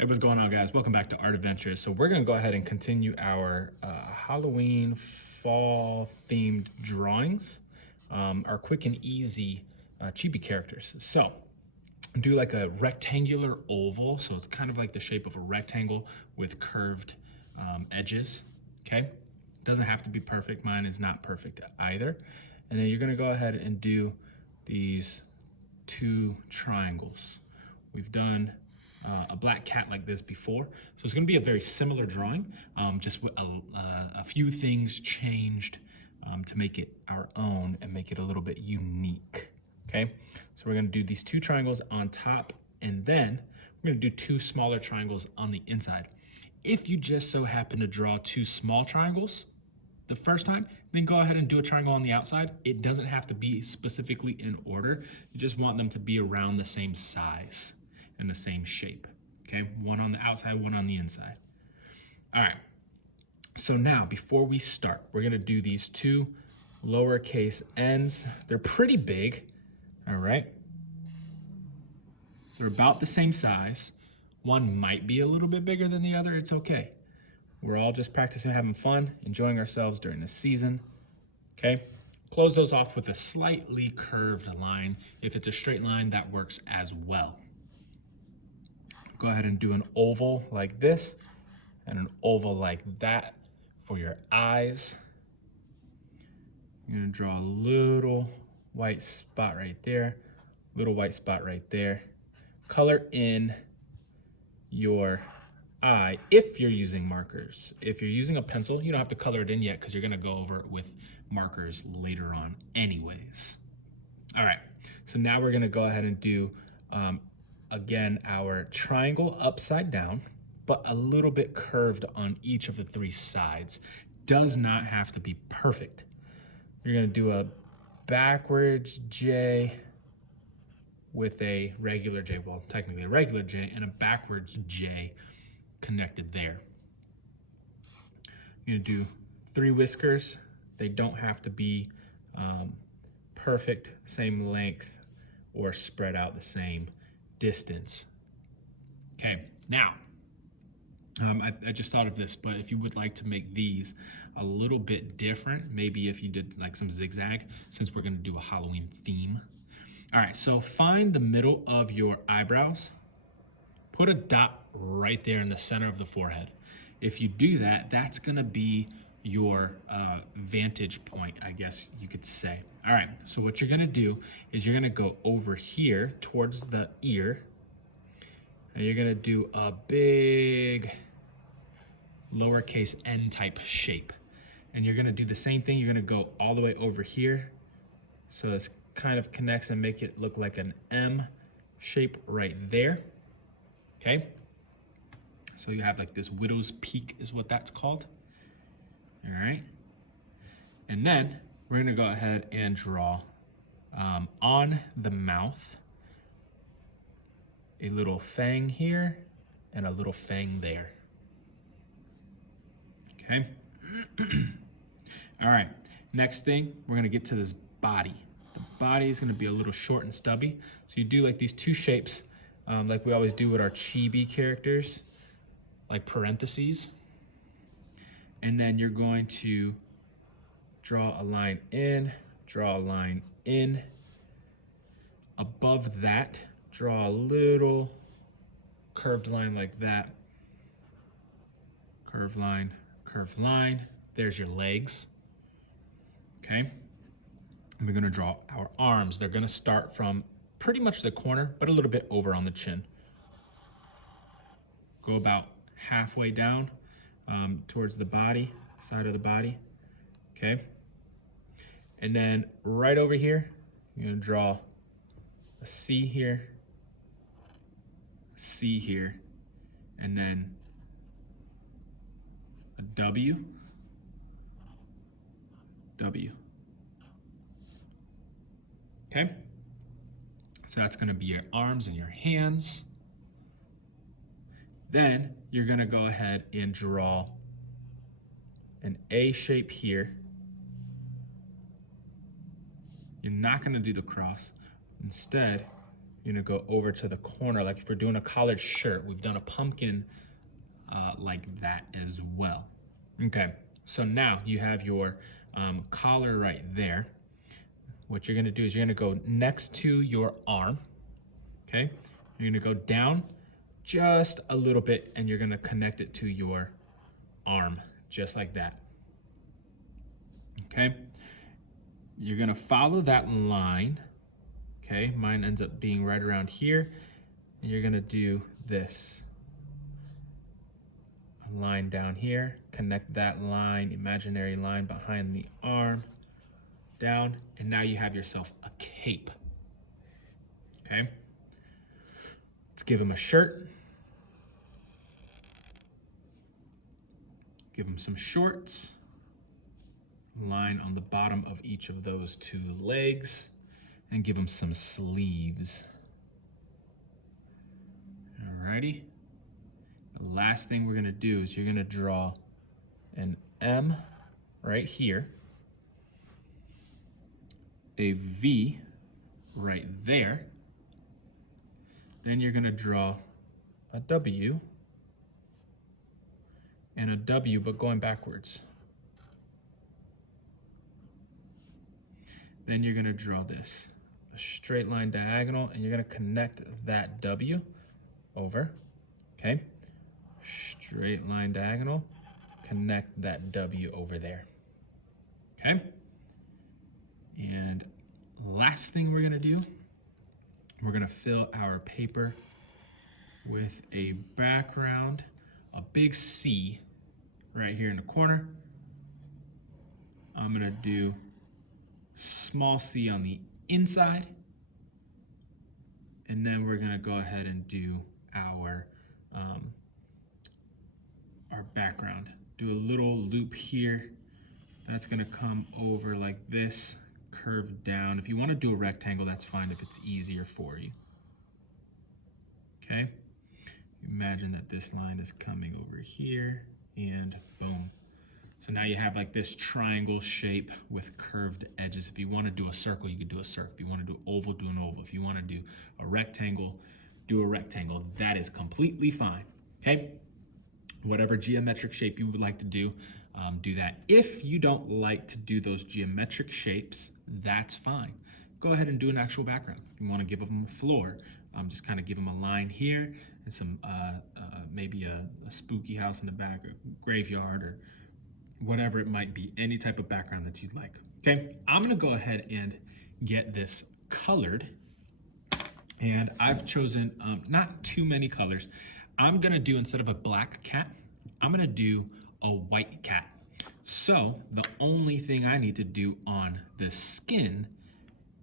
Hey, what's going on, guys? Welcome back to Art Adventures. So we're going to go ahead and continue our Halloween fall themed drawings, our quick and easy chibi characters. So do like a rectangular oval. So it's kind of like the shape of a rectangle with curved edges. Okay. Doesn't have to be perfect. Mine is not perfect either. And then you're going to go ahead and do these two triangles. We've done a black cat like this before. So it's going to be a very similar drawing, just with a few things changed to make it our own and make it a little bit unique. Okay, so we're going to do these two triangles on top, and then we're going to do two smaller triangles on the inside. If you just so happen to draw two small triangles the first time, then go ahead and do a triangle on the outside. It doesn't have to be specifically in order. You just want them to be around the same size and the same shape. Okay, one on the outside, one on the inside. All right, so now before we start, we're gonna do these two lowercase n's. They're pretty big, all right? They're about the same size. One might be a little bit bigger than the other, it's okay. We're all just practicing, having fun, enjoying ourselves during the season, okay? Close those off with a slightly curved line. If it's a straight line, that works as well. Go ahead and do an oval like this and an oval like that for your eyes. You're gonna draw a little white spot right there, little white spot right there. Color in your eye if you're using markers. If you're using a pencil, you don't have to color it in yet because you're gonna go over it with markers later on anyways. All right, so now we're gonna go ahead and do again, our triangle upside down, but a little bit curved on each of the three sides. Does not have to be perfect. You're gonna do a backwards J with a regular J, well, technically a regular J, and a backwards J connected there. You're gonna do three whiskers. They don't have to be perfect, same length, or spread out the same distance. Okay, now, I just thought of this, but if you would like to make these a little bit different, maybe if you did like some zigzag, since we're gonna do a Halloween theme. All right, so find the middle of your eyebrows, put a dot right there in the center of the forehead. If you do that, that's gonna be your vantage point, I guess you could say. All right, so what you're gonna do is you're gonna go over here towards the ear, and you're gonna do a big lowercase n type shape. And you're gonna do the same thing, you're gonna go all the way over here, so this kind of connects and make it look like an M shape right there, okay? So you have like this widow's peak is what that's called. All right, and then we're gonna go ahead and draw on the mouth a little fang here and a little fang there. Okay. All right, next thing, we're gonna get to this body. The body is gonna be a little short and stubby. So you do like these two shapes, like we always do with our chibi characters, like parentheses. And then you're going to draw a line in, draw a line in. Above that, draw a little curved line like that. Curved line, curved line. There's your legs, okay? And we're gonna draw our arms. They're gonna start from pretty much the corner, but a little bit over on the chin. Go about halfway down towards the body, side of the body, okay? And then right over here, you're gonna draw a C here, a C here, and then a W, W. Okay? So that's gonna be your arms and your hands. Then you're gonna go ahead and draw an A shape here. You're not gonna do the cross. Instead, you're gonna go over to the corner. Like if we're doing a collared shirt, we've done a pumpkin like that as well. Okay, so now you have your collar right there. What you're gonna do is you're gonna go next to your arm, okay? You're gonna go down just a little bit and you're gonna connect it to your arm, just like that, okay? You're gonna follow that line, okay? Mine ends up being right around here, and you're gonna do this. A line down here, connect that line, imaginary line behind the arm, down, and now you have yourself a cape, okay? Let's give him a shirt. Give him some shorts. Line on the bottom of each of those two legs, and give him some sleeves. Alrighty. The last thing we're gonna do is you're gonna draw an M right here, a V right there, then you're gonna draw a W and a W, but going backwards. Then you're gonna draw this, a straight line diagonal, and you're gonna connect that W over, okay? Straight line diagonal, connect that W over there, okay? And last thing we're gonna do, we're gonna fill our paper with a background, a big C right here in the corner. I'm gonna do small c on the inside, and then we're gonna go ahead and do our background. Do a little loop here. That's gonna come over like this, curve down. If you wanna do a rectangle, that's fine if it's easier for you. Okay? Imagine that this line is coming over here, and boom. So now you have like this triangle shape with curved edges. If you want to do a circle, you could do a circle. If you want to do oval, do an oval. If you want to do a rectangle, do a rectangle. That is completely fine, okay? Whatever geometric shape you would like to do that. If you don't like to do those geometric shapes, that's fine. Go ahead and do an actual background. If you want to give them a floor, just kind of give them a line here and some, maybe a spooky house in the back, or graveyard, or whatever it might be, any type of background that you'd like. Okay, I'm gonna go ahead and get this colored, and I've chosen not too many colors. I'm gonna do, instead of a black cat, I'm gonna do a white cat. So the only thing I need to do on the skin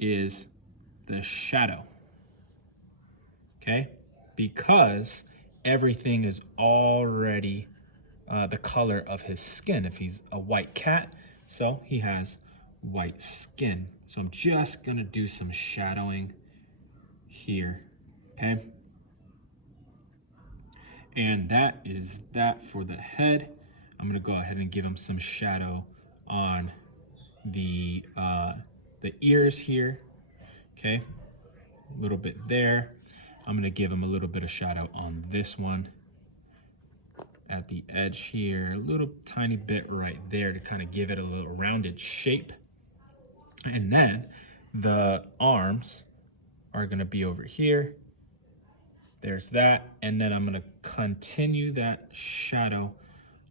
is the shadow, okay? Because everything is already the color of his skin if he's a white cat, so he has white skin. So I'm just gonna do some shadowing here, okay? And that is that for the head. I'm gonna go ahead and give him some shadow on the ears here, okay? A little bit there. I'm gonna give him a little bit of shadow on this one at the edge here, a little tiny bit right there to kind of give it a little rounded shape. And then the arms are gonna be over here. There's that, and then I'm gonna continue that shadow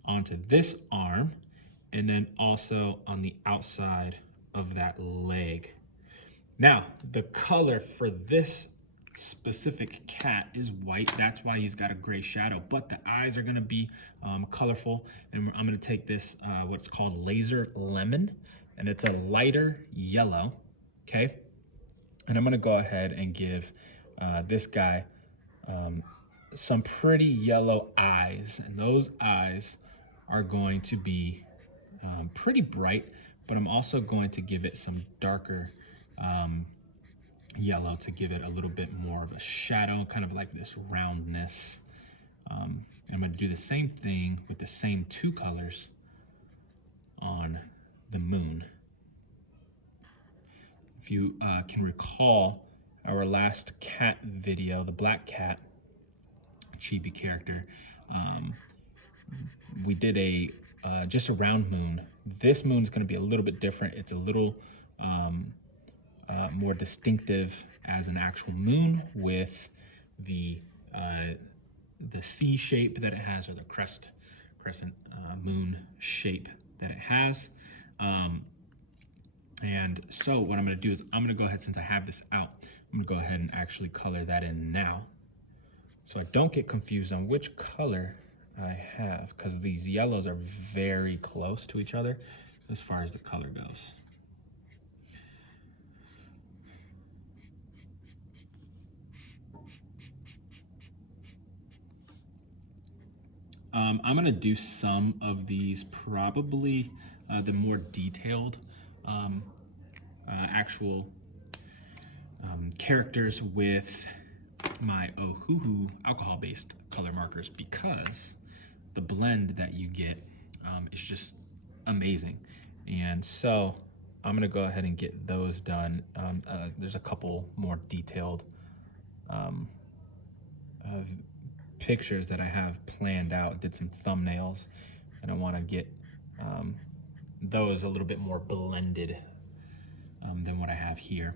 onto this arm, and then also on the outside of that leg. Now, the color for this specific cat is white. That's why he's got a gray shadow, but the eyes are gonna be colorful, and I'm gonna take this, what's called laser lemon, and it's a lighter yellow, okay? And I'm gonna go ahead and give this guy some pretty yellow eyes, and those eyes are going to be pretty bright, but I'm also going to give it some darker yellow to give it a little bit more of a shadow, kind of like this roundness. I'm going to do the same thing with the same two colors on the moon. If you can recall, our last cat video, the black cat chibi character, we did a just a round moon. This moon is going to be a little bit different. It's a little more distinctive as an actual moon with the C shape that it has, or the crescent moon shape that it has. And so what I'm going to do is I'm going to go ahead, since I have this out, I'm going to go ahead and actually color that in now, so I don't get confused on which color I have, because these yellows are very close to each other as far as the color goes. I'm gonna do some of these, probably the more detailed actual characters with my Ohuhu alcohol-based color markers, because the blend that you get is just amazing. And so I'm gonna go ahead and get those done. There's a couple more detailed pictures that I have planned out, did some thumbnails, and I wanna get those a little bit more blended than what I have here.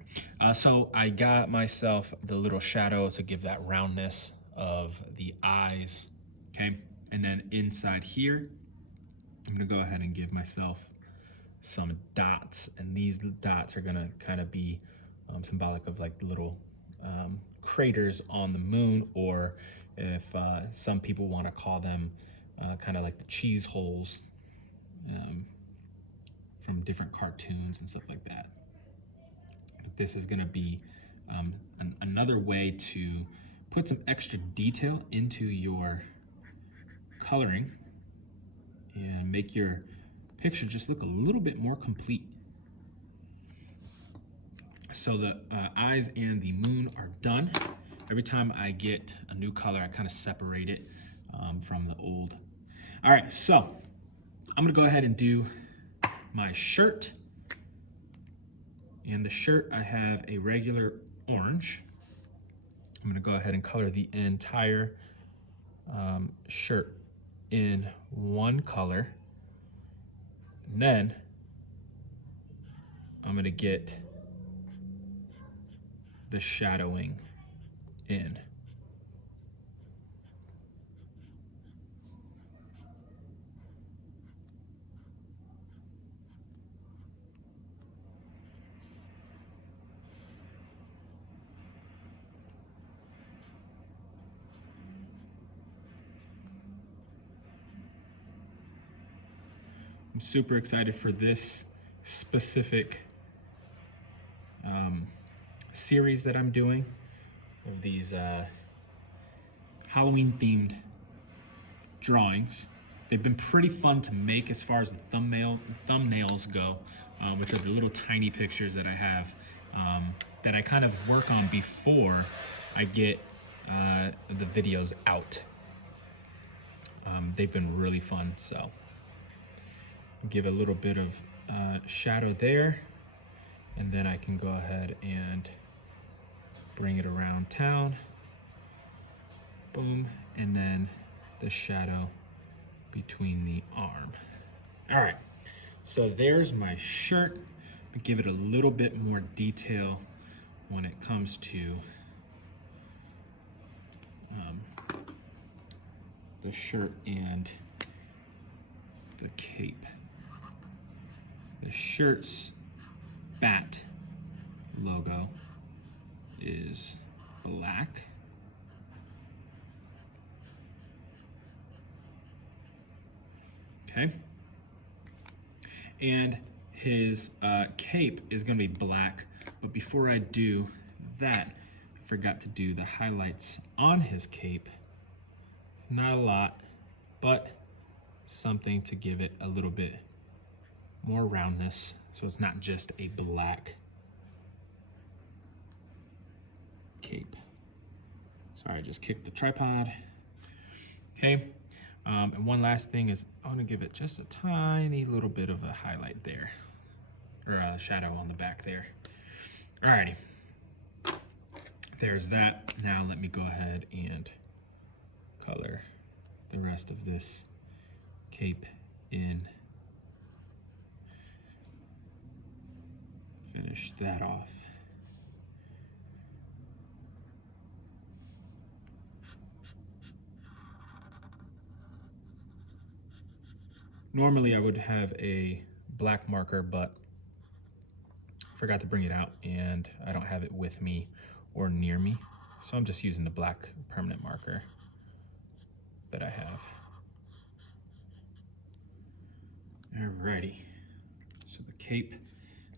So I got myself the little shadow to give that roundness of the eyes, okay? And then inside here, I'm gonna go ahead and give myself some dots, and these dots are gonna kind of be symbolic of like little craters on the moon, or if some people want to call them kind of like the cheese holes from different cartoons and stuff like that. But this is going to be another way to put some extra detail into your coloring and make your picture just look a little bit more complete. So the eyes and the moon are done. Every time I get a new color, I kind of separate it from the old. All right, so I'm gonna go ahead and do my shirt. And the shirt, I have a regular orange. I'm gonna go ahead and color the entire shirt in one color. And then I'm gonna get the shadowing in. I'm super excited for this specific series that I'm doing of these Halloween themed drawings. They've been pretty fun to make as far as the thumbnails go, which are the little tiny pictures that I have that I kind of work on before I get the videos out. They've been really fun, so give a little bit of shadow there, and then I can go ahead and bring it around town. Boom, and then the shadow between the arm. All right, so there's my shirt. Give it a little bit more detail when it comes to the shirt and the cape. The shirt's bat logo is black. Okay. And his cape is going to be black. But before I do that, I forgot to do the highlights on his cape. Not a lot, but something to give it a little bit more roundness, so it's not just a black cape. Sorry, I just kicked the tripod. Okay, and one last thing is I want to give it just a tiny little bit of a highlight there, or a shadow on the back there. Alrighty. there's that. Now let me go ahead and color the rest of this cape in. Finish that off. Normally I would have a black marker, but I forgot to bring it out and I don't have it with me or near me. So I'm just using the black permanent marker that I have. Alrighty, so the cape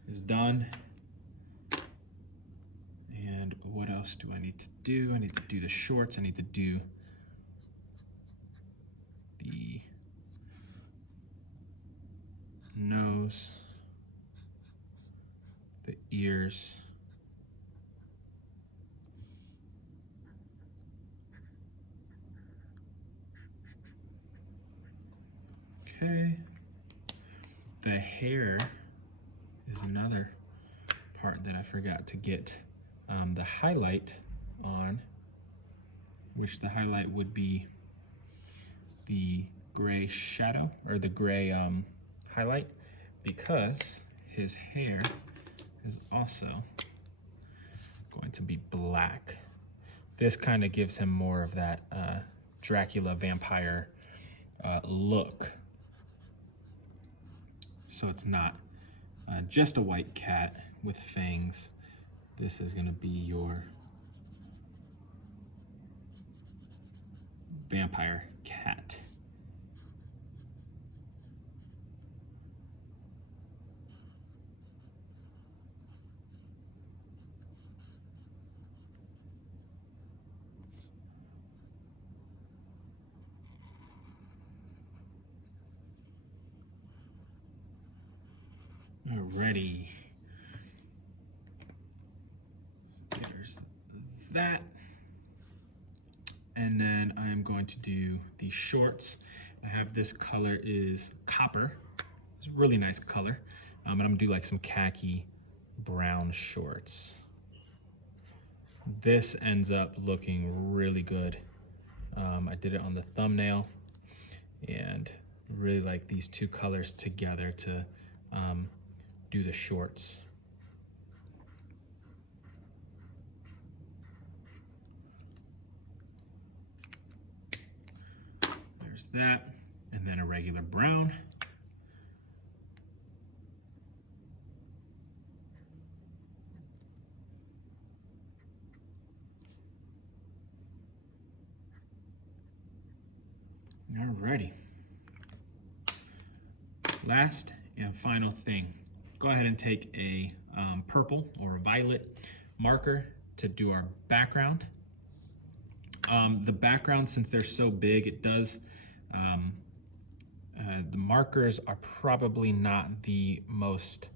is done. And what else do I need to do? I need to do the shorts. I need to do the nose, the ears, okay. The hair is another part that I forgot to get the highlight on, which the highlight would be the gray shadow or the gray highlight, because his hair is also going to be black. This kind of gives him more of that Dracula vampire look. So it's not just a white cat with fangs. This is gonna be your vampire cat. Alrighty. There's that. And then I'm going to do the shorts. I have this color is copper. It's a really nice color. And I'm gonna do like some khaki brown shorts. This ends up looking really good. I did it on the thumbnail and really like these two colors together to do the shorts. There's that, and then a regular brown. Alrighty. Last and final thing. Go ahead and take a purple or a violet marker to do our background. The background, since they're so big, it does, the markers are probably not the most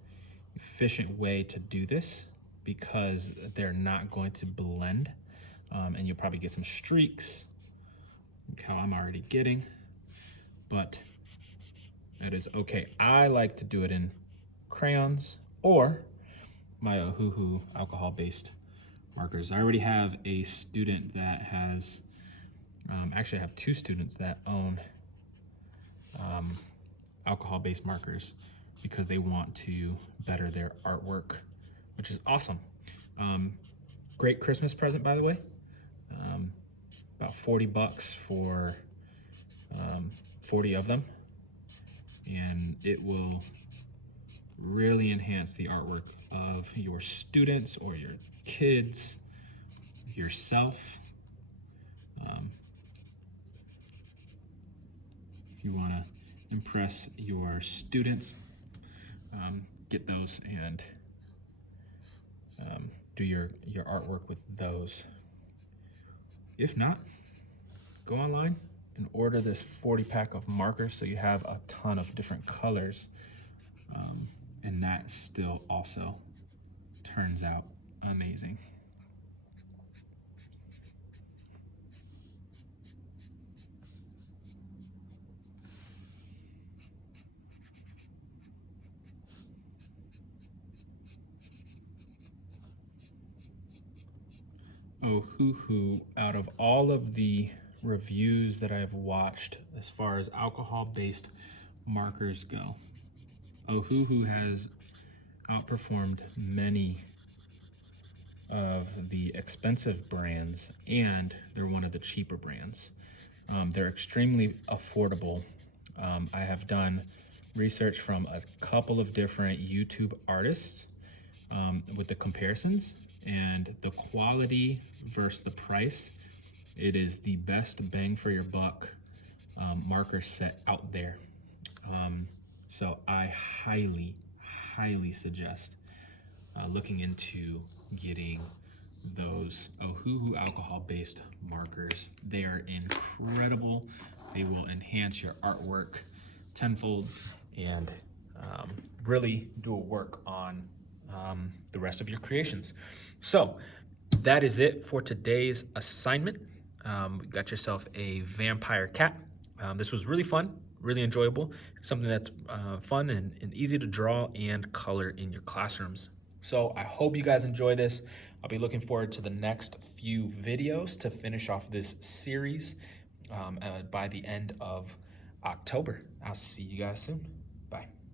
efficient way to do this because they're not going to blend, and you'll probably get some streaks, like how I'm already getting, but that is okay. I like to do it in crayons or my Ohuhu alcohol-based markers. I already have a student that has, actually I have two students that own alcohol-based markers because they want to better their artwork, which is awesome. Great Christmas present, by the way. About 40 bucks for 40 of them. And it will really enhance the artwork of your students or your kids, yourself. If you want to impress your students, get those and do your artwork with those. If not, go online and order this 40 pack of markers so you have a ton of different colors, and that still also turns out amazing. Ohuhu, out of all of the reviews that I've watched as far as alcohol-based markers go, Ohuhu has outperformed many of the expensive brands, and they're one of the cheaper brands. They're extremely affordable. I have done research from a couple of different YouTube artists with the comparisons, and the quality versus the price, it is the best bang for your buck marker set out there. So I highly suggest looking into getting those Ohuhu alcohol-based markers. They are incredible. They will enhance your artwork tenfold and really do a work on the rest of your creations. So that is it for today's assignment. You got yourself a vampire cat. This was really fun, really enjoyable, something that's fun and easy to draw and color in your classrooms. So I hope you guys enjoy this. I'll be looking forward to the next few videos to finish off this series by the end of October. I'll see you guys soon. Bye.